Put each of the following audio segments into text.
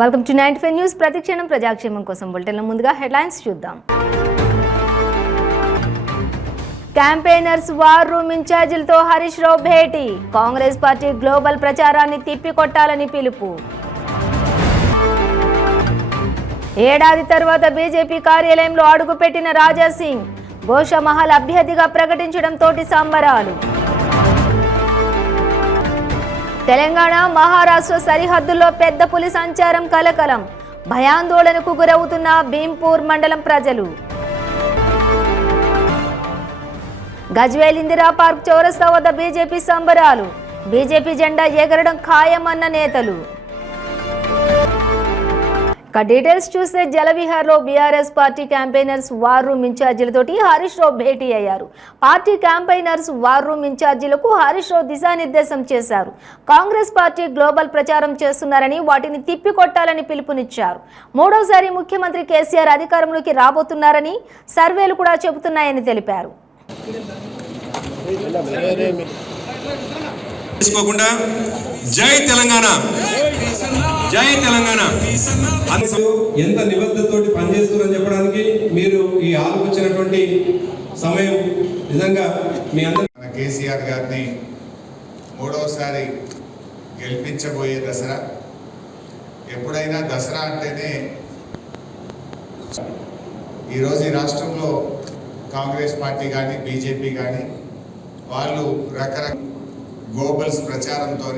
Welcome to 95 news. ప్రతిక్షణం ప్రజాక్షేమం కోసం బులెటిన్ల ముందుగా హెడ్లైన్స్ చూద్దాం. Campaigners war room ఇన్ఛార్జీలతో Harish Rao భేటీ. కాంగ్రెస్ పార్టీ గ్లోబల్ ప్రచారాన్ని తిప్పికొట్టాలని పిలుపు. ఏడాది తర్వాత బీజేపీ కార్యాలయంలో అడుగుపెట్టిన రాజాసింగ్. గోషామహల్ అభ్యర్థిగా ప్రకటించడంతో సంబరాలు. తెలంగాణ మహారాష్ట్ర సరిహద్దుల్లో పెద్ద పులి సంచారం కలకలం. భయాందోళనకు గురవుతున్న భీంపూర్ మండలం ప్రజలు. గజ్వేల్ ఇందిరా పార్క్ చౌరస్తా వద్ద బీజేపీ సంబరాలు. బీజేపీ జెండా ఎగరడం ఖాయమన్న నేతలు. డీటెయిల్స్ చూస్తే జలవిహార్లో BRS party campaigners war room ఇన్ఛార్జీలతోటి హరీష్ రావు భేటీ అయ్యారు. పార్టీ క్యాంపెయినర్స్ వార్ రూమ్ ఇన్ఛార్జీలకు హరీష్ రావు దిశానిర్దేశం చేశారు. కాంగ్రెస్ పార్టీ గ్లోబల్ ప్రచారం చేస్తున్నారని, వాటిని తిప్పికొట్టాలని పిలుపునిచ్చారు. మూడోసారి ముఖ్యమంత్రి కేసీఆర్ అధికారంలోకి రాబోతున్నారని సర్వేలు కూడా చెబుతున్నాయని తెలిపారు. జై తెలంగాణ, జై తెలంగాణ. ఎంత నిబద్ధతతోటి పనిచేస్తున్నారని చెప్పడానికి మీరు ఈ ఆలోచించినటువంటి సమయం నిజంగా మీ అందరూ. కేసీఆర్ గారిని మూడవసారి గెలిపించబోయే దసరా. ఎప్పుడైనా దసరా అంటేనే ఈరోజు ఈ రాష్ట్రంలో కాంగ్రెస్ పార్టీ కానీ బీజేపీ కానీ వాళ్ళు రకరకాల గ్లోబల్స్ ప్రచారంతో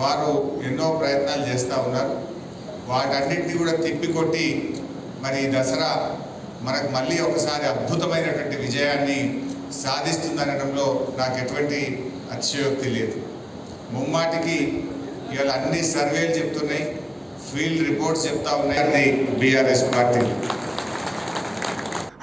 వారు ఎన్నో ప్రయత్నాలు చేస్తూ ఉన్నారు. వాటన్నిటిని కూడా తిప్పికొట్టి మరి దసరా మనకు మళ్ళీ ఒకసారి అద్భుతమైనటువంటి విజయాన్ని సాధిస్తుందనడంలో నాకు ఎటువంటి అతిశయోక్తి లేదు. ముమ్మాటికి ఇవాళ అన్ని సర్వేలు చెప్తున్నాయి, ఫీల్డ్ రిపోర్ట్స్ చెప్తా ఉన్నాయి బీఆర్ఎస్ పార్టీ.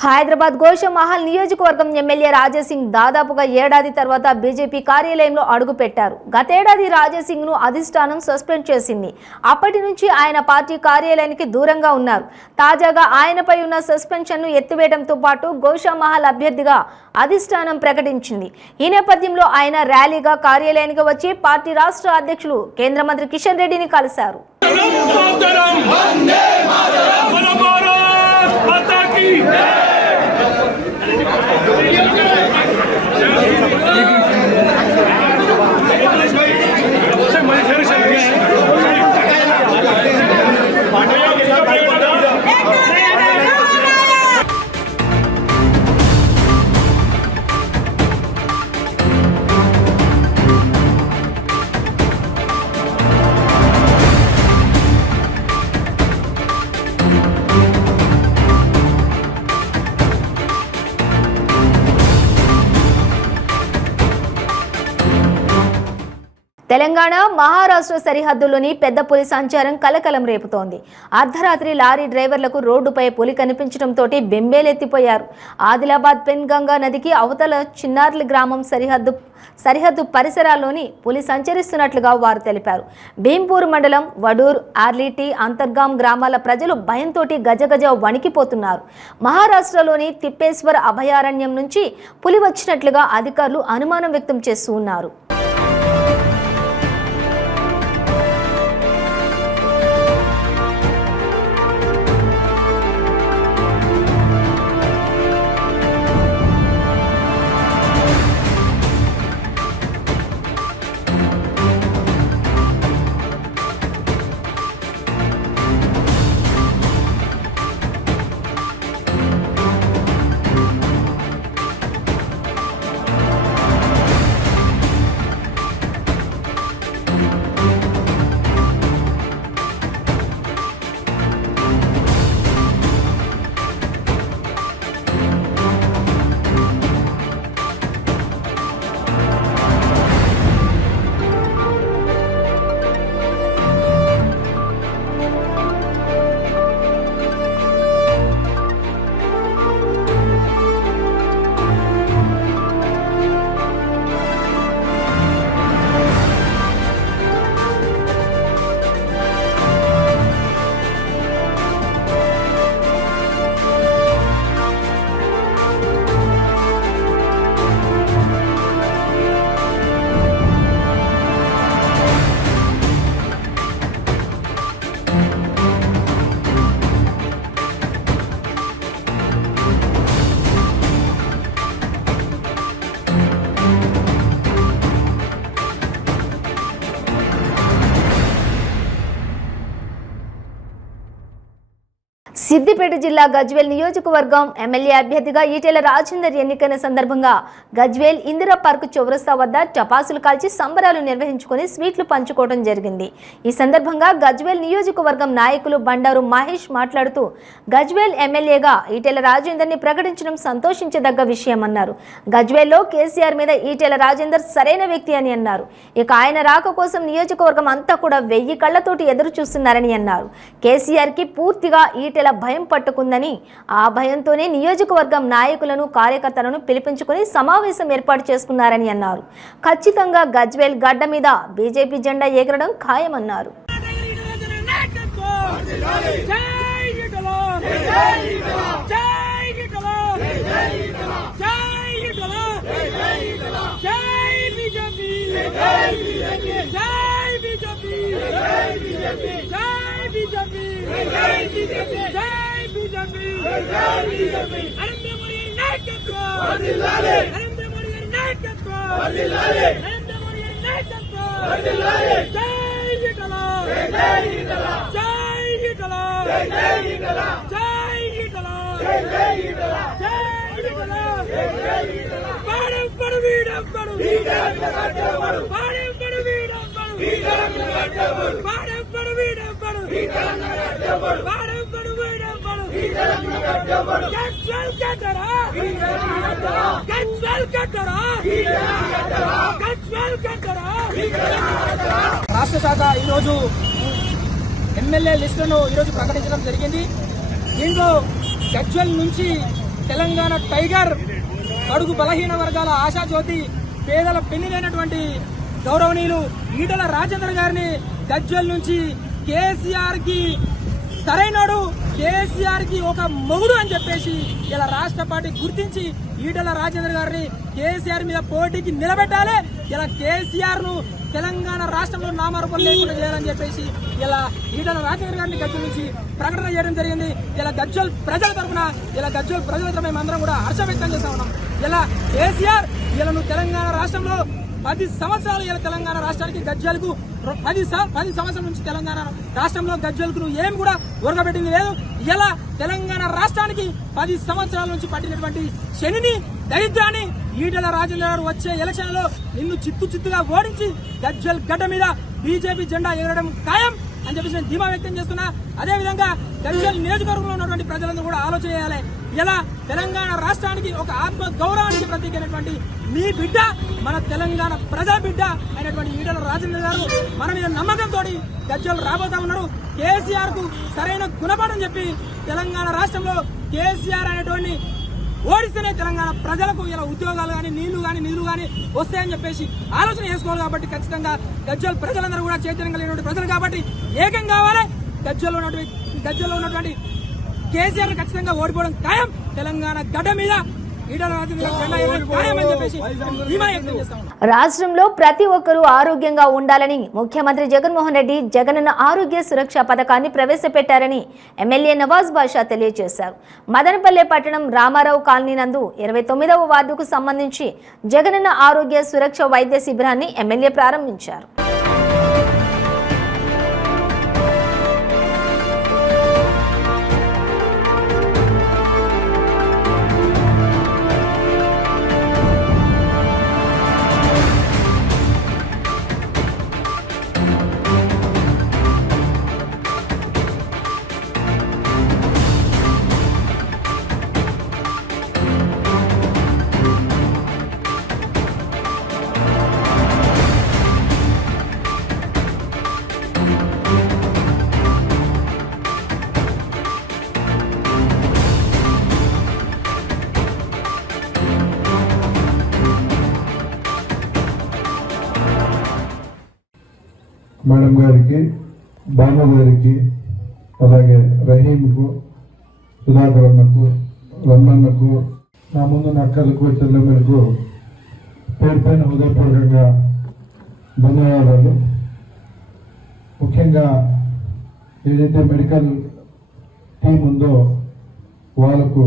హైదరాబాద్ గోషామహల్ నియోజకవర్గం ఎమ్మెల్యే రాజాసింగ్ దాదాపుగా ఏడాది తర్వాత బీజేపీ కార్యాలయంలో అడుగుపెట్టారు. గతేడాది రాజాసింగ్ను అధిష్టానం సస్పెండ్ చేసింది. అప్పటి నుంచి ఆయన పార్టీ కార్యాలయానికి దూరంగా ఉన్నారు. తాజాగా ఆయనపై ఉన్న సస్పెన్షన్ను ఎత్తివేయడంతో పాటు గోషామహల్ అభ్యర్థిగా అధిష్టానం ప్రకటించింది. ఈ నేపథ్యంలో ఆయన ర్యాలీగా కార్యాలయానికి వచ్చి పార్టీ రాష్ట్ర అధ్యక్షులు కేంద్ర మంత్రి కిషన్ రెడ్డిని కలిశారు. తెలంగాణ మహారాష్ట్ర సరిహద్దుల్లోని పెద్ద పులి సంచారం కలకలం రేపుతోంది. అర్ధరాత్రి లారీ డ్రైవర్లకు రోడ్డుపై పులి కనిపించడంతో బెంబేలెత్తిపోయారు. ఆదిలాబాద్ పెన్గంగా నదికి అవతల చిన్నార్లి గ్రామం సరిహద్దు పరిసరాల్లోని పులి సంచరిస్తున్నట్లుగా వారు తెలిపారు. భీంపూర్ మండలం వడూర్, ఆర్లీటి, అంతర్గాం గ్రామాల ప్రజలు భయంతో గజగజ వణికిపోతున్నారు. మహారాష్ట్రలోని తిప్పేశ్వర్ అభయారణ్యం నుంచి పులి వచ్చినట్లుగా అధికారులు అనుమానం వ్యక్తం చేస్తూ ఉన్నారు. సిద్దిపేట జిల్లా గజ్వేల్ నియోజకవర్గం ఎమ్మెల్యే అభ్యర్థిగా ఈటెల రాజేందర్ ఎన్నికైన సందర్భంగా గజ్వేల్ ఇందిరా పార్క్ చౌరస్తా వద్ద టపాసులు కాల్చి సంబరాలు నిర్వహించుకొని స్వీట్లు పంచుకోవడం జరిగింది. ఈ సందర్భంగా గజ్వేల్ నియోజకవర్గం నాయకులు బండారు మహేష్ మాట్లాడుతూ గజ్వేల్ ఎమ్మెల్యేగా ఈటెల రాజేందర్ని ప్రకటించడం సంతోషించదగ్గ విషయమన్నారు. గజ్వేల్లో కేసీఆర్ మీద ఈటెల రాజేందర్ సరైన వ్యక్తి అని అన్నారు. ఇక ఆయన రాక కోసం నియోజకవర్గం అంతా కూడా 1000 కళ్లతోటి ఎదురు చూస్తున్నారని అన్నారు. కేసీఆర్ కి పూర్తిగా ఈటెల భయం పట్టుకుందని, ఆ భయంతోనే నియోజకవర్గం నాయకులను కార్యకర్తలను పిలిపించుకుని సమావేశం ఏర్పాటు చేసుకున్నారని అన్నారు. ఖచ్చితంగా గజ్వేల్ గడ్డ మీద బీజేపీ జెండా ఎగరడం ఖాయమన్నారు. రాష్ట్ర శాఖ ఈరోజు ఎమ్మెల్యే లిస్టులను ఈరోజు ప్రకటించడం జరిగింది. దీంట్లో గజ్వేల్ నుంచి తెలంగాణ టైగర్, అడుగు బలహీన వర్గాల ఆశాజ్యోతి, పేదల పెన్నిలైనటువంటి గౌరవనీయులు ఈటెల రాజేందర్ గారిని గజ్వేల్ నుంచి కేసీఆర్ కి సరైనడు, కేసీఆర్ కి ఒక మొగుడు అని చెప్పేసి ఇలా రాష్ట్ర పార్టీ గుర్తించి ఈటెల రాజేందర్ గారిని కేసీఆర్ మీద పోటీకి నిలబెట్టాలి. ఇలా కేసీఆర్ ను తెలంగాణ రాష్ట్రంలో నామరూపం లేకుండా చేయాలని చెప్పేసి ఇలా ఈటెల రాజేందర్ గారిని గజ్వేల్ నుంచి ప్రకటన చేయడం జరిగింది. ఇలా గజ్వేల్ ప్రజల తరఫున, ఇలా గజ్వేల్ ప్రజల మేమందరం కూడా హర్షం వ్యక్తం చేస్తా ఉన్నాం. ఇలా కేసీఆర్ ఇలా నువ్వు తెలంగాణ రాష్ట్రంలో 10 సంవత్సరాలు ఇలా తెలంగాణ రాష్ట్రానికి గజ్వేల్ కు 10 సంవత్సరాల నుంచి తెలంగాణ రాష్ట్రంలో గజ్వేల్ కు నువ్వు ఏం కూడా ఉరగబెట్టింది లేదు. ఇలా తెలంగాణ రాష్ట్రానికి 10 సంవత్సరాల నుంచి పట్టినటువంటి శనిని, దరిద్రాన్ని ఈటెల రాజేందర్ గారు వచ్చే ఎలక్షన్ లో నిన్ను చిత్తుగా ఓడించి గజ్వేల్ గడ్డ మీద బీజేపీ జెండా ఎగరడం ఖాయం అని చెప్పేసి నేను ధీమా వ్యక్తం చేస్తున్నా. అదేవిధంగా గజ్వేల్ నియోజకవర్గంలో ఉన్నటువంటి ప్రజలందరూ కూడా ఆలోచన చేయాలి. ఇలా తెలంగాణ రాష్ట్రానికి ఒక ఆత్మ గౌరవానికి ప్రతీకైనటువంటి మీ బిడ్డ, మన తెలంగాణ ప్రజా బిడ్డ అయినటువంటి ఈటెల రాజేందర్ గారు మన మీద నమ్మకంతో గజ్వేల్ రాబోతా ఉన్నారు. కేసీఆర్ కు సరైన గుణపాఠం చెప్పి తెలంగాణ రాష్ట్రంలో కేసీఆర్ అనేటువంటి ఓడిస్తేనే తెలంగాణ ప్రజలకు ఇలా ఉద్యోగాలు కానీ, నీళ్లు కానీ, నిధులు కానీ వస్తాయని చెప్పేసి ఆలోచన చేసుకోవాలి. కాబట్టి ఖచ్చితంగా గజ్వేల్ ప్రజలందరూ కూడా చైతన్యం కలిగినటువంటి ప్రజలు కాబట్టి ఏకం కావాలి. గజ్వేల్లో ఉన్నటువంటి కేసీఆర్ ఖచ్చితంగా ఓడిపోవడం ఖాయం. తెలంగాణ గడ్డ మీద ఈటెల రాజేందర్ జెండా ఎగరడం ఖాయం అని చెప్పేసి ధీమా వ్యక్తం చేస్తాం. రాష్ట్రంలో ప్రతి ఒక్కరూ ఆరోగ్యంగా ఉండాలని ముఖ్యమంత్రి జగన్మోహన్ రెడ్డి జగనన్న ఆరోగ్య సురక్ష పథకాన్ని ప్రవేశపెట్టారని ఎమ్మెల్యే నవాజ్ బాషా తెలియజేశారు. మదనపల్లె పట్టణం రామారావు కాలనీ నందు 29వ వార్డుకు సంబంధించి జగనన్న ఆరోగ్య సురక్ష వైద్య శిబిరాన్ని ఎమ్మెల్యే ప్రారంభించారు. మేడం గారికి, బాను గారికి, అలాగే రహీంకు, సుధాకర్ అన్నకు, రమణకు, నా ముందు నక్కలకు, చెల్లెమ్మలకు పేరు పైన హృదయపూర్వకంగా ధన్యవాదాలు. ముఖ్యంగా ఏదైతే మెడికల్ టీం ఉందో వాళ్ళకు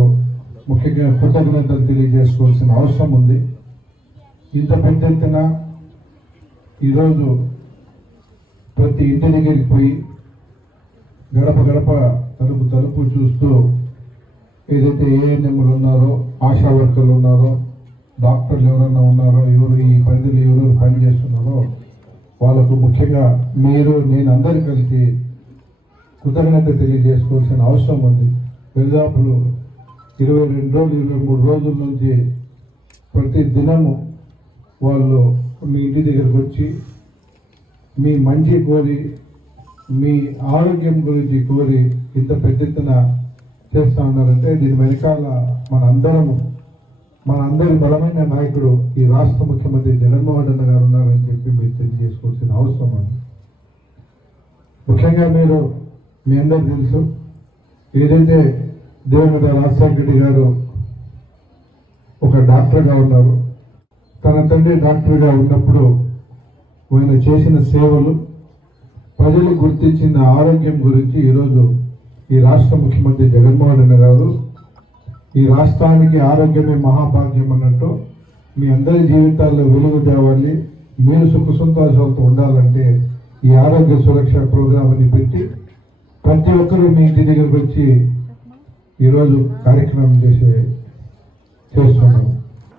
ముఖ్యంగా కృతజ్ఞతలు తెలియజేసుకోవాల్సిన అవసరం ఉంది. ఇంత పెద్ద ఎత్తున ఈరోజు ప్రతి ఇంటి దగ్గరికి పోయి గడప గడప తలుపు తలుపు చూస్తూ ఏదైతే ఏఎన్ఎంలు ఉన్నారో, ఆశా వర్కర్లు ఉన్నారో, డాక్టర్లు ఎవరన్నా ఉన్నారో, ఎవరు ఈ పరిధిలో ఎవరు పనిచేస్తున్నారో వాళ్ళకు ముఖ్యంగా మీరు నేను అందరూ కలిసి కృతజ్ఞత తెలియజేసుకోవాల్సిన అవసరం ఉంది. దాదాపులు 22 రోజులు 23 రోజుల నుంచి ప్రతి దినము వాళ్ళు మీ ఇంటి దగ్గరకు వచ్చి మీ మంచి కోరి, మీ ఆరోగ్యం గురించి కోరి ఇంత పెద్ద ఎత్తున చేస్తూ ఉన్నారంటే దీని వెనకాల మనందరి బలమైన నాయకుడు ఈ రాష్ట్ర ముఖ్యమంత్రి జగన్మోహన్ రెడ్డి గారు ఉన్నారని చెప్పి మీరు తెలియజేసుకోవాల్సిన అవసరం ఉంది. ముఖ్యంగా మీ అందరూ తెలుసు, ఏదైతే దేవేంద్ర రాజశేఖర రెడ్డి గారు ఒక డాక్టర్గా ఉన్నారు, తన తండ్రి డాక్టర్గా ఉన్నప్పుడు ఆయన చేసిన సేవలు, ప్రజలు గుర్తించిన ఆరోగ్యం గురించి ఈరోజు ఈ రాష్ట్ర ముఖ్యమంత్రి జగన్మోహన్ రెడ్డి గారు ఈ రాష్ట్రానికి ఆరోగ్యమే మహాభాగ్యం అన్నట్టు మీ అందరి జీవితాల్లో వెలుగు తేవాలి, మీరు సుఖ సంతోషాలతో ఉండాలంటే ఈ ఆరోగ్య సురక్ష ప్రోగ్రాం అని పెట్టి ప్రతి ఒక్కరూ మీ ఇంటి దగ్గరకు వచ్చి ఈరోజు కార్యక్రమం చేస్తున్నాము.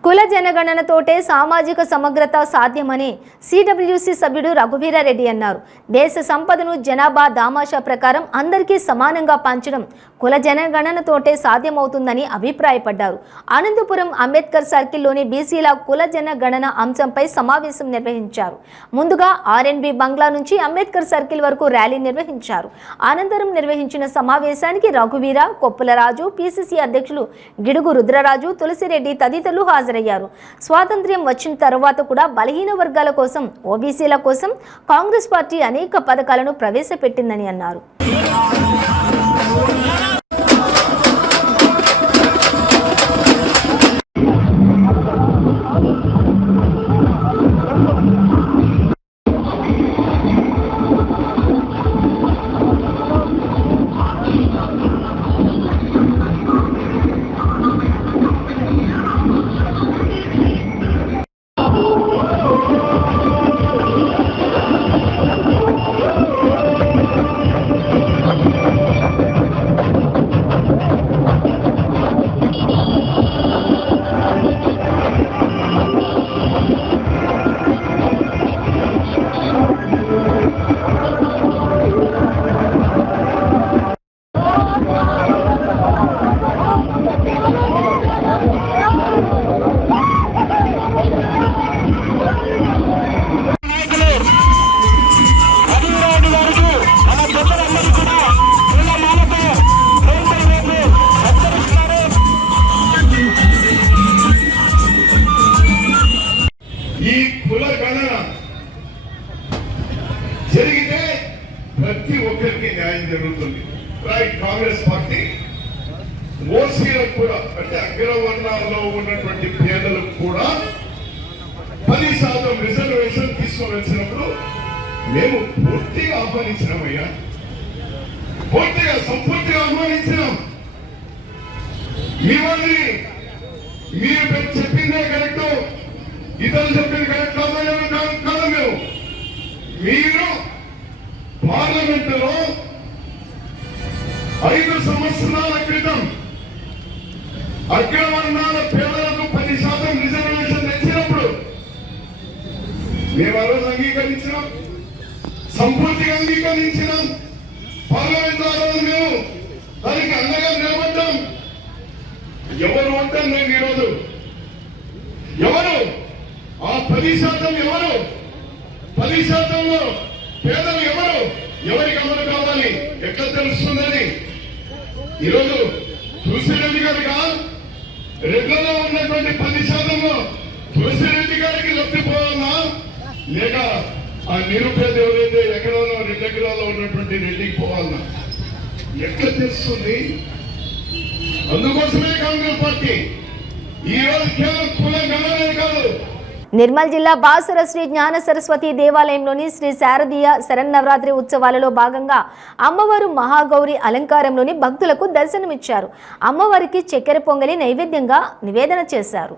కుల జనగణనతోటే సామాజిక సమగ్రత సాధ్యమని సిడబ్ల్యూసి సభ్యుడు రఘువీరారెడ్డి అన్నారు. దేశ సంపదను జనాభా దామాషా ప్రకారం అందరికీ సమానంగా పంచడం కుల జనగణనతోటే సాధ్యమవుతుందని అభిప్రాయపడ్డారు. అనంతపురం అంబేద్కర్ సర్కిల్లోని బీసీల కుల జనగణన అంశంపై సమావేశం నిర్వహించారు. ముందుగా ఆర్ఎన్బి బంగ్లా నుంచి అంబేద్కర్ సర్కిల్ వరకు ర్యాలీ నిర్వహించారు. అనంతరం నిర్వహించిన సమావేశానికి రఘువీర, కొప్పులరాజు, పిసిసి అధ్యక్షులు గిడుగు రుద్రరాజు, తులసిరెడ్డి తదితరులు హాజరయ్యారు. స్వాతంత్ర్యం వచ్చిన తర్వాత కూడా బలహీన వర్గాల కోసం, ఓబీసీల కోసం కాంగ్రెస్ పార్టీ అనేక పథకాలను ప్రవేశపెట్టిందని అన్నారు. జరిగితే ప్రతి ఒక్కరికి న్యాయం జరుగుతుంది. రైట్. కాంగ్రెస్ పార్టీ ఓసీలకు కూడా, అంటే అగ్రవర్ణాల్లో ఉన్నటువంటి పేదలకు కూడా 10% రిజర్వేషన్ తీసుకొని వచ్చినప్పుడు మేము పూర్తిగా ఆహ్వానించినామయ్యా, పూర్తిగా సంపూర్తిగా ఆహ్వానించినాం. మీ వాళ్ళని మీరు చెప్పిందే కరెక్ట్, ఇతరులు చెప్పింది కరెక్ట్ కాదు. మీరు పార్లమెంటులో 5 సంవత్సరాల క్రితం అగ్రవర్ణాల పేదలకు 10% రిజర్వేషన్ తెచ్చినప్పుడు మేము ఆ రోజు అంగీకరించినాం, సంపూర్తిగా అంగీకరించినాం. పార్లమెంట్ లో రోజు మేము దానికి అండగా నిలబడ్డాం. ఎవరు అంటారు నేను ఈరోజు? ఎవరు ఆ 10% ఎవరు? 10%లో పేదలు ఎవరు? ఎవరికి అమలు కావాలి? ఎట్లా తెలుస్తుందని ఈరోజు తులసిరెడ్డి గారిగా రెడ్లలో ఉన్నటువంటి 10%లో తులసిరెడ్డి గారికి లబ్ధిపోవాలా, లేక ఆ నిరుపేద ఎవరైతే ఎకరాలో 2 ఎకరాల్లో ఉన్నటువంటి రెడ్డికి పోవాలా? ఎట్లా తెలుస్తుంది? అందుకోసమే కాంగ్రెస్ పార్టీ ఈ రోజు కేవలం కుల గణనే కాదు. నిర్మల్ జిల్లా బాసుర శ్రీ జ్ఞాన సరస్వతి దేవాలయంలోని శ్రీ శారదీయ శరన్నవరాత్రి ఉత్సవాలలో భాగంగా అమ్మవారు మహాగౌరి అలంకారంలోని భక్తులకు దర్శనమిచ్చారు. అమ్మవారికి చక్కెర పొంగలి నైవేద్యంగా నివేదన చేశారు.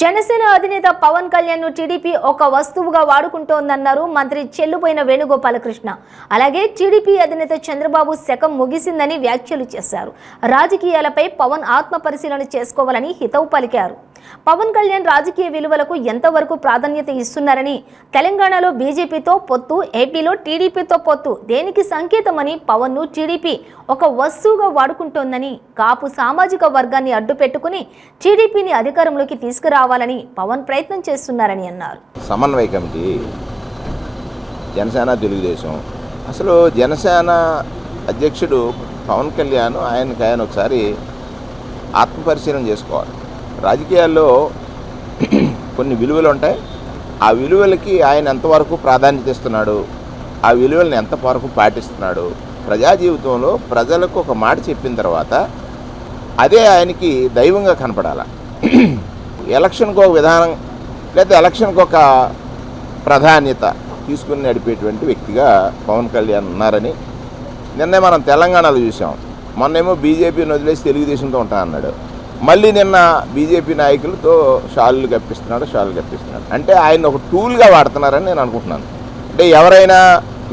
జనసేన అధినేత పవన్ కళ్యాణ్ ను టీడీపీ ఒక వస్తువుగా వాడుకుంటోందన్నారు మంత్రి చెల్లుబోయిన వేణుగోపాలకృష్ణ. అలాగే టీడీపీ అధినేత చంద్రబాబు శకం ముగిసిందని వ్యాఖ్యలు చేశారు. రాజకీయాలపై పవన్ ఆత్మ పరిశీలన చేసుకోవాలని హితవు పలికారు. పవన్ కళ్యాణ్ రాజకీయ విలువలకు ఎంతవరకు ప్రాధాన్యత ఇస్తున్నారని, తెలంగాణలో బీజేపీతో పొత్తు, ఏపీలో టీడీపీతో పొత్తు దేనికి సంకేతమని, పవన్ ను టీడీపీ ఒక వస్తువుగా వాడుకుంటోందని, కాపు సామాజిక వర్గాన్ని అడ్డుపెట్టుకుని టీడీపీని అధికారంలోకి తీసుకురావాలని పవన్ ప్రయత్నం చేస్తున్నారని అన్నారు. సమన్వయ కమిటీ, జనసేన, తెలుగుదేశం, అసలు జనసేన అధ్యక్షుడు పవన్ కళ్యాణ్ ఆయన ఒకసారి ఆత్మపరిశీలన చేసుకోవాలి. రాజకీయాల్లో కొన్ని విలువలు ఉంటాయి. ఆ విలువలకి ఆయన ఎంతవరకు ప్రాధాన్యత ఇస్తున్నాడు, ఆ విలువలను ఎంతవరకు పాటిస్తున్నాడు, ప్రజా జీవితంలో ప్రజలకు ఒక మాట చెప్పిన తర్వాత అదే ఆయనకి దైవంగా కనపడాలి. ఎలక్షన్కి ఒక విధానం లేదా ఎలక్షన్కి ఒక ప్రాధాన్యత తీసుకుని నడిపేటువంటి వ్యక్తిగా పవన్ కళ్యాణ్ ఉన్నారని నిన్నే మనం తెలంగాణలో చూసాం. మొన్నేమో బీజేపీని వదిలేసి తెలుగుదేశంతో ఉంటా అన్నాడు. మళ్ళీ నిన్న బీజేపీ నాయకులతో షాళ్ళు కప్పిస్తున్నాడు. అంటే ఆయన ఒక టూల్గా వాడుతున్నారని నేను అనుకుంటున్నాను. అంటే ఎవరైనా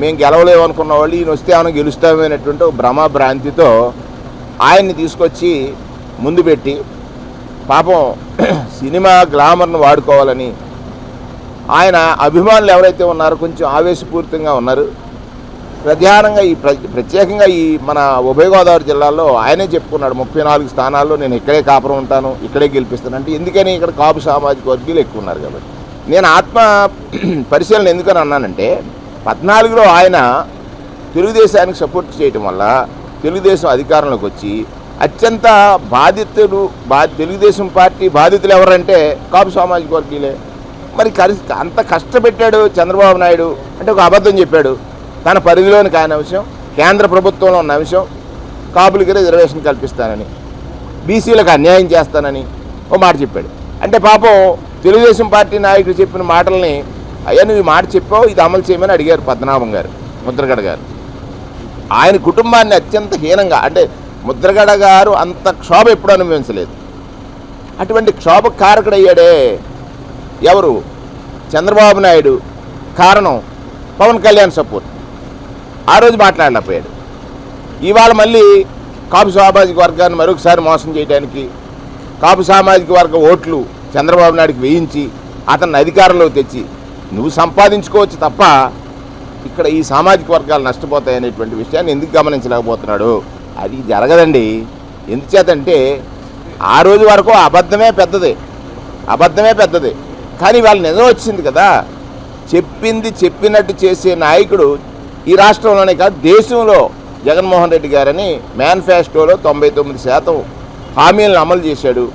మేము గెలవలేము అనుకున్న వాళ్ళు ఈయన వస్తే ఏమైనా గెలుస్తామనేటువంటి ఒక భ్రమభ్రాంతితో ఆయన్ని తీసుకొచ్చి ముందు పెట్టి పాపం సినిమా గ్లామర్ను వాడుకోవాలని ఆయన అభిమానులు ఎవరైతే ఉన్నారో కొంచెం ఆవేశపూరితంగా ఉన్నారు. ప్రధానంగా ప్రత్యేకంగా ఈ మన ఉభయ గోదావరి జిల్లాలో ఆయనే చెప్పుకున్నాడు 34 స్థానాల్లో నేను ఇక్కడే కాపురం ఉంటాను, ఇక్కడే గెలిపిస్తాను. అంటే ఎందుకని ఇక్కడ కాపు సామాజిక వర్గీయులు ఎక్కువ ఉన్నారు కాబట్టి. నేను ఆత్మ పరిశీలన ఎందుకని అన్నానంటే 14లో ఆయన తెలుగుదేశానికి సపోర్ట్ చేయటం వల్ల తెలుగుదేశం అధికారంలోకి వచ్చి అత్యంత తెలుగుదేశం పార్టీ బాధితులు ఎవరంటే కాపు సామాజిక వర్గీయులే. మరి అంత కష్టపెట్టాడు చంద్రబాబు నాయుడు అంటే ఒక అబద్ధం చెప్పాడు. తన పరిధిలోని కాని అంశం, కేంద్ర ప్రభుత్వంలో ఉన్న అంశం, కాపులకి రిజర్వేషన్ కల్పిస్తానని, బీసీలకు అన్యాయం చేస్తానని ఓ మాట చెప్పాడు. అంటే పాపం తెలుగుదేశం పార్టీ నాయకులు చెప్పిన మాటల్ని అయ్యా నువ్వు ఈ మాట చెప్పావు, ఇది అమలు చేయమని అడిగారు పద్మనాభం గారు, ముద్రగడ గారు. ఆయన కుటుంబాన్ని అత్యంత హీనంగా, అంటే ముద్రగడ గారు అంత క్షోభ ఎప్పుడు అనుభవించలేదు. అటువంటి క్షోభ కారకుడయ్యాడే ఎవరు? చంద్రబాబు నాయుడు. కారణం పవన్ కళ్యాణ్ సపోర్ట్. ఆ రోజు మాట్లాడలేకపోయాడు. ఇవాళ మళ్ళీ కాపు సామాజిక వర్గాన్ని మరొకసారి మోసం చేయడానికి, కాపు సామాజిక వర్గ ఓట్లు చంద్రబాబు నాయుడికి వేయించి అతన్ని అధికారంలో తెచ్చి నువ్వు సంపాదించుకోవచ్చు తప్ప ఇక్కడ ఈ సామాజిక వర్గాలు నష్టపోతాయనేటువంటి విషయాన్ని ఎందుకు గమనించలేకపోతున్నాడు? అది జరగదండి. ఎందుచేతంటే ఆ రోజు వరకు అబద్ధమే పెద్దదే. కానీ వాళ్ళు నిజం వచ్చింది కదా. చెప్పింది చెప్పినట్టు చేసే నాయకుడు ఈ రాష్ట్రంలోనే కాదు దేశంలో జగన్మోహన్ రెడ్డి గారని మేనిఫెస్టోలో 99% హామీలను అమలు చేశాడు.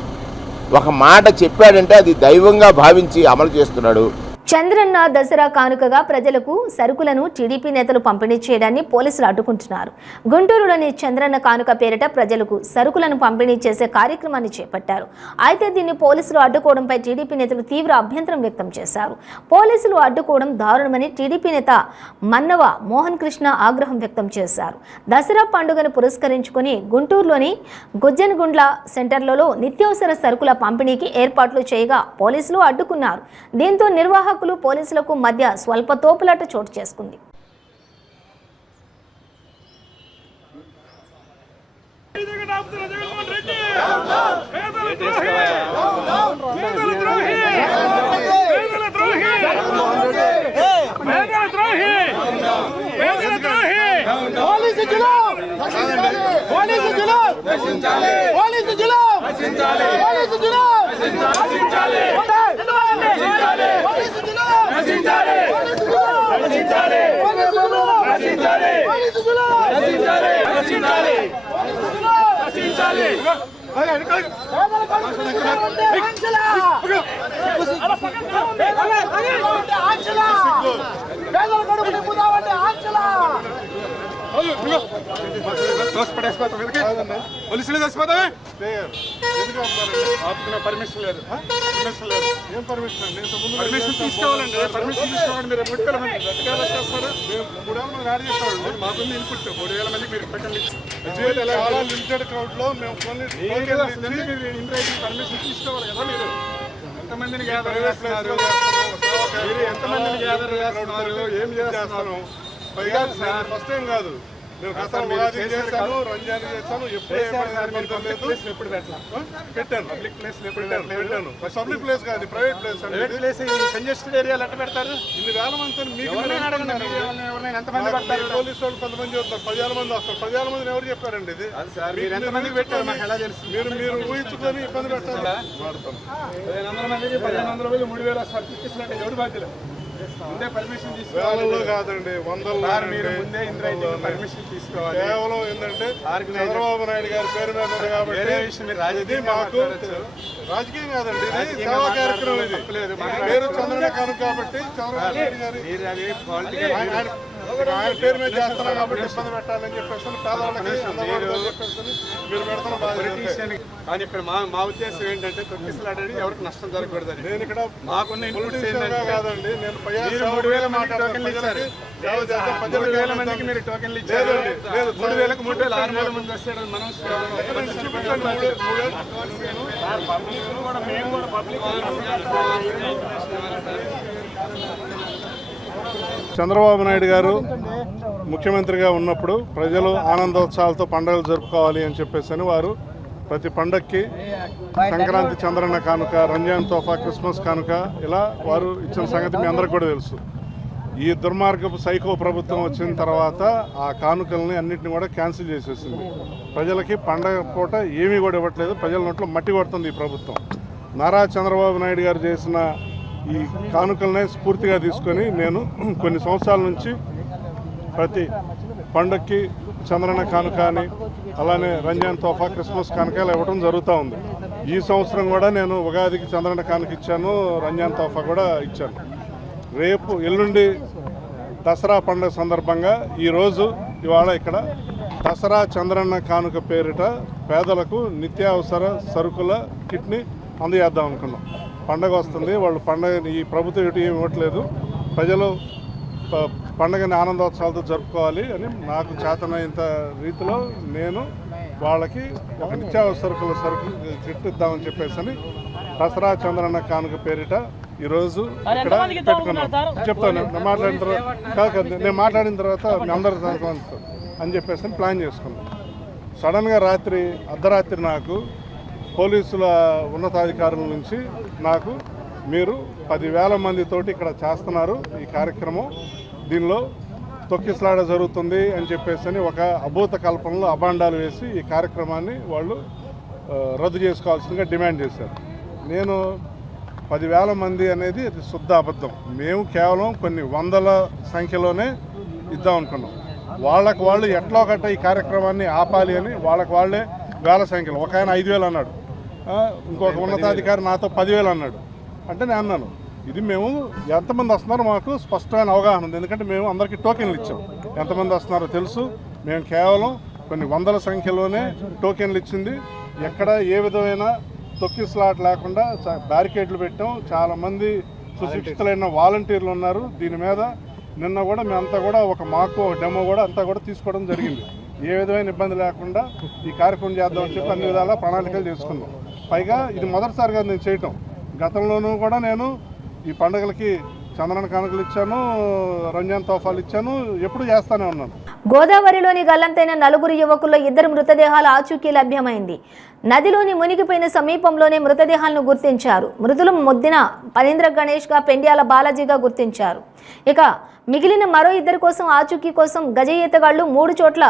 ఒక మాట చెప్పాడంటే అది దైవంగా భావించి అమలు చేస్తున్నాడు. చంద్రన్న దసరా కానుకగా ప్రజలకు సరుకులను టీడీపీ నేతలు పంపిణీ చేయడాన్ని పోలీసులు అడ్డుకుంటున్నారు. గుంటూరులోని చంద్రన్న కానుక పేరిట ప్రజలకు సరుకులను పంపిణీ చేసే కార్యక్రమాన్ని చేపట్టారు. అయితే దీన్ని పోలీసులు అడ్డుకోవడంపై టీడీపీ నేతలు తీవ్ర అభ్యంతరం వ్యక్తం చేశారు. పోలీసులు అడ్డుకోవడం దారుణమని టీడీపీ నేత మన్నవ మోహన్ కృష్ణ ఆగ్రహం వ్యక్తం చేశారు. దసరా పండుగను పురస్కరించుకుని గుంటూరులోని గుజ్జనగుండ్ల సెంటర్లలో నిత్యావసర సరుకుల పంపిణీకి ఏర్పాట్లు చేయగా పోలీసులు అడ్డుకున్నారు. దీంతో నిర్వాహకులు పోలీసులకు మధ్య స్వల్ప తోపులాట చోటు చేసుకుంది. పోలీసులు తెచ్చిపోతావే పర్మిషన్ లేదు. ఏం పర్మిషన్? పర్మిషన్ తీసుకోవాలండి. పర్మిషన్ తీసుకోవాలండి. మీరు 3000 మంది చేస్తారు. 3000 మంది యాడ్ చేస్తామండి. మాకుంది ఇన్పుట్ 3000 మంది మీరు పెట్టండి. చాలా లిమిటెడ్ క్రౌడ్ లో మేము పర్మిషన్ తీసుకోవాలి కదా మీరు. ఎంతమందిని గ్యాదర్ చేస్తున్నారు? మీరు ఎంతమందిని గ్యాదర్ చేస్తున్నారు? ఏం చేస్తున్నారు? పైగా ఫస్ట్ టైం కాదు, నేను గతంలో ఉగాది చేశాను, రంజాన్ చేశాను. ఎప్పుడు పెట్టాను పబ్లిక్ ప్లేస్ పెట్టాను. పబ్లిక్ ప్లేస్ కాదు, ప్రైవేట్ ప్లేస్. కంజెస్టెడ్ ఏరియాలు ఎట్లా పెడతారు? ఇన్ని వేల మంది ఎంతమంది పడతారు? పోలీసు వాళ్ళు కొంతమంది వస్తారు, 10,000 మంది వస్తారు. 10,000 మందిని ఎవరు చెప్పారండి? ఇది ఎంతమందికి పెట్టారు మాకు ఎలా తెలుసు? మీరు ఊహించుకొని ఇబ్బంది పెట్టాలి. 1,500 మందికి 1,500 మంది 3,000 వస్తారు. తీసుకున్నట్టు ఎవరు బాధ్యులు? ముందే పర్మిషన్ తీసుకోవాలి కాదండి, 100 మీరు ముందే పర్మిషన్ తీసుకోవాలి. కేవలం ఏంటంటే చంద్రబాబు నాయుడు గారి పేరు మీద ఉంది కాబట్టి ఇది మాకు రాజకీయం కాదండి, ఇది సేవా కార్యక్రమం. ఇది పేరు చంద్రబాబు కాను కాబట్టి చంద్రబాబు నాయుడు గారి ఆయన పేరు మీద చేస్తున్నాం కాబట్టి ఇబ్బంది పెట్టాలని చెప్పేసి పేదవాళ్ళకి చెప్పేసి మీరు పెడతాను బాధ్యత. కానీ ఇక్కడ మా ఉద్దేశం ఏంటంటే తొక్కిసలాడని ఎవరికి నష్టం జరగకూడదని. నేను ఇక్కడ మాకున్న ఇన్పుట్స్ కాదండి, నేను 3,000 మందికి మీరు టోకెన్లు ఇచ్చారు. 3,000కు 3,600 మంది వస్తాడు. మనం చంద్రబాబు నాయుడు గారు ముఖ్యమంత్రిగా ఉన్నప్పుడు ప్రజలు ఆనందోత్సవాలతో పండుగలు జరుపుకోవాలి అని చెప్పేసి వారు ప్రతి పండగకి సంక్రాంతి చంద్రన్న కానుక, రంజాన్ తోఫా, క్రిస్మస్ కానుక ఇలా వారు ఇచ్చిన సంగతి మీ అందరికి కూడా తెలుసు. ఈ దుర్మార్గపు సైకో ప్రభుత్వం వచ్చిన తర్వాత ఆ కానుకల్ని అన్నింటినీ కూడా క్యాన్సిల్ చేసేసింది. ప్రజలకి పండగ పూట ఏమీ కూడా ఇవ్వట్లేదు. ప్రజల నోట్లో మట్టి కొడుతుంది ఈ ప్రభుత్వం. నారా చంద్రబాబు నాయుడు గారు చేసిన ఈ కానుకలనే స్ఫూర్తిగా తీసుకొని నేను కొన్ని సంవత్సరాల నుంచి ప్రతి పండగకి చంద్రన్న కానుక అని, అలానే రంజాన్ తోఫా, క్రిస్మస్ కానుకలు ఇవ్వడం జరుగుతూ ఉంది. ఈ సంవత్సరం కూడా నేను ఉగాదికి చంద్రన్న కానుక ఇచ్చాను, రంజాన్ తోఫా కూడా ఇచ్చాను. రేపు ఎల్లుండి దసరా పండుగ సందర్భంగా ఇవాళ ఇక్కడ దసరా చంద్రన్న కానుక పేరిట పేదలకు నిత్యావసర సరుకుల కిట్ని అందజేద్దాం అనుకున్నాం. పండగ వస్తుంది, వాళ్ళు పండగ ఈ ప్రభుత్వం ఏమి ఇవ్వట్లేదు, ప్రజలు పండగని ఆనందోత్సవాలతో జరుపుకోవాలి అని నాకు చేతనైనంత రీతిలో నేను వాళ్ళకి ఒక నిత్యావసర సరుకు కిట్ ఇద్దామని చెప్పేసి దసరా చంద్రన్న కానుక పేరిట ఈరోజు ఇక్కడ పెట్టుకున్నాం. చెప్తాను నేను మాట్లాడిన తర్వాత మీ అందరూ అని చెప్పేసి ప్లాన్ చేసుకున్నాం. సడన్గా అర్ధరాత్రి నాకు పోలీసుల ఉన్నతాధికారుల నుంచి మీరు 10,000 మందితోటి ఇక్కడ చేస్తున్నారు ఈ కార్యక్రమం, దీనిలో తొక్కిసలాట జరుగుతుంది అని చెప్పేసి ఒక అభూత కల్పనలో అభాండాలు వేసి ఈ కార్యక్రమాన్ని వాళ్ళు రద్దు చేసుకోవాల్సిందిగా డిమాండ్ చేశారు. నేను 10,000 మంది అనేది అది శుద్ధ అబద్ధం. మేము కేవలం కొన్ని వందల సంఖ్యలోనే ఇద్దాం అనుకున్నాం. వాళ్ళు ఎట్లా ఒకట ఈ కార్యక్రమాన్ని ఆపాలి అని వాళ్ళే వేల సంఖ్యలో, ఒక ఆయన 5,000 అన్నాడు, ఇంకొక ఉన్నతాధికారి నాతో 10,000 అన్నాడు. అంటే నేను అన్నాను, ఇది మేము ఎంతమంది వస్తున్నారో మాకు స్పష్టమైన అవగాహన ఉంది, ఎందుకంటే మేము అందరికీ టోకెన్లు ఇచ్చాం. ఎంతమంది వస్తున్నారో తెలుసు. మేము కేవలం కొన్ని వందల సంఖ్యలోనే టోకెన్లు ఇచ్చింది. ఎక్కడ ఏ విధమైన తొక్కిసలాట లేకుండా బ్యారికేడ్లు పెట్టాం. చాలామంది సుశిక్షితులైన వాలంటీర్లు ఉన్నారు. దీని మీద నిన్న కూడా మేమంతా కూడా ఒక డెమో కూడా అంతా కూడా తీసుకోవడం జరిగింది. ఏ విధమైన ఇబ్బంది లేకుండా ఈ కార్యక్రమం చేద్దామని చెప్పి అన్ని విధాలా ప్రణాళికలు చేసుకున్నాం. పైగా ఇది మొదటిసారిగా నేను చేయటం. గతంలోనూ కూడా నేను ఈ పండుగలకి చంద్రన్న కానుకలు ఇచ్చాను, రంజాన్ తోఫాలు ఇచ్చాను, ఎప్పుడు చేస్తానే ఉన్నాను. గోదావరిలోని గల్లంతైన 4 యువకుల్లో 2 మృతదేహాల ఆచూకీ లభ్యమైంది. నదిలోని మునిగిపోయిన సమీపంలోనే మృతదేహాలను గుర్తించారు. మృతులు ముద్దిన పనీంద్ర గణేష్గా, పెండ్యాల బాలాజీగా గుర్తించారు. ఇక మిగిలిన మరో 2 కోసం ఆచూకీ కోసం గజ ఈతగాళ్లు 3 చోట్ల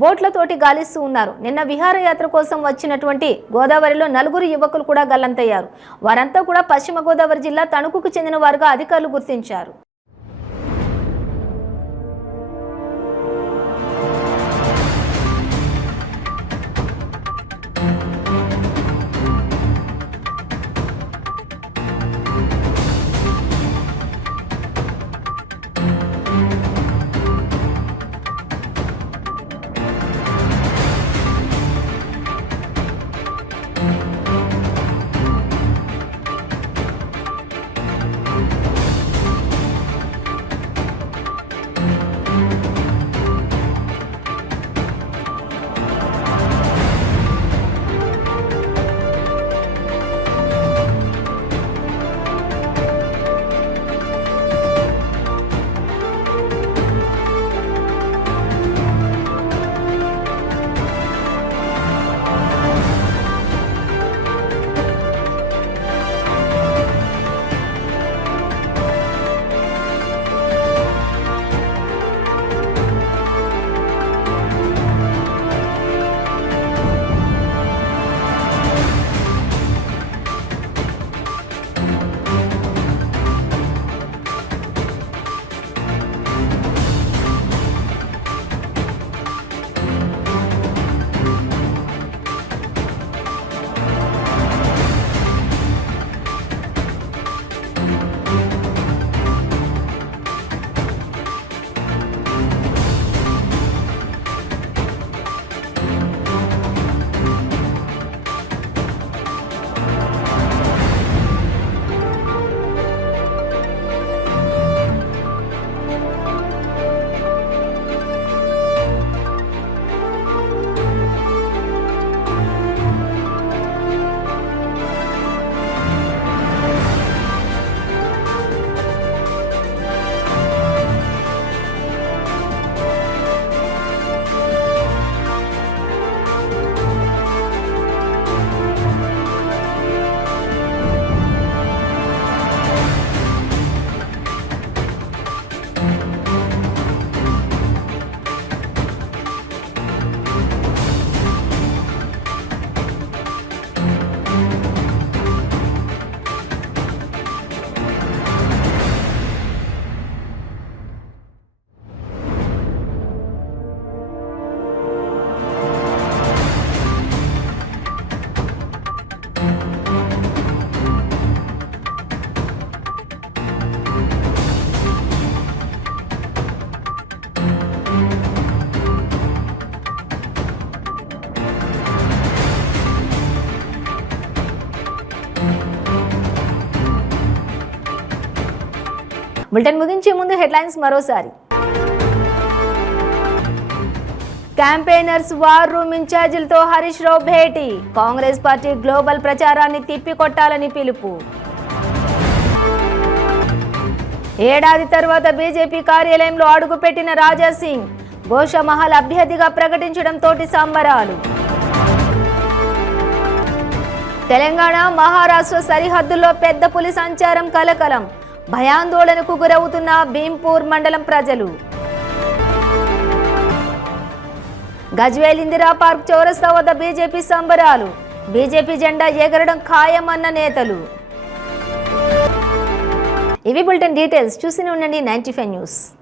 బోట్లతోటి గాలిస్తూ ఉన్నారు. నిన్న విహారయాత్ర కోసం వచ్చినటువంటి గోదావరిలో 4 యువకులు కూడా గల్లంతయ్యారు. వారంతా కూడా పశ్చిమ గోదావరి జిల్లా తణుకుకు చెందిన వారుగా అధికారులు గుర్తించారు. బులెటిన్ ముగించే ముందు హెడ్లైన్స్ మరోసారి. Campaigners war room ఇన్ఛార్జీలతో Harish Rao భేటీ. కాంగ్రెస్ పార్టీ గ్లోబల్ ప్రచారాన్ని తిప్పికొట్టాలని పిలుపు. ఏడాది తర్వాత బీజేపీ కార్యాలయంలో అడుగుపెట్టిన రాజాసింగ్. గోషమహల్ అభ్యర్థిగా ప్రకటించడంతో సంబరాలు. తెలంగాణ మహారాష్ట్ర సరిహద్దుల్లో పెద్ద పులి సంచారం కలకలం. భయాందోళనకు గురవుతున్న భీంపూర్ మండలం ప్రజలు. గజ్వేల్ ఇందిరా పార్క్ చౌరస్తా వద్ద బీజేపీ సంబరాలు. బీజేపీ జెండా ఎగరడం ఖాయమన్న నేతలు. ఇవి బులెటిన్ డీటెయిల్స్. చూస్తూనే ఉండండి 95 న్యూస్.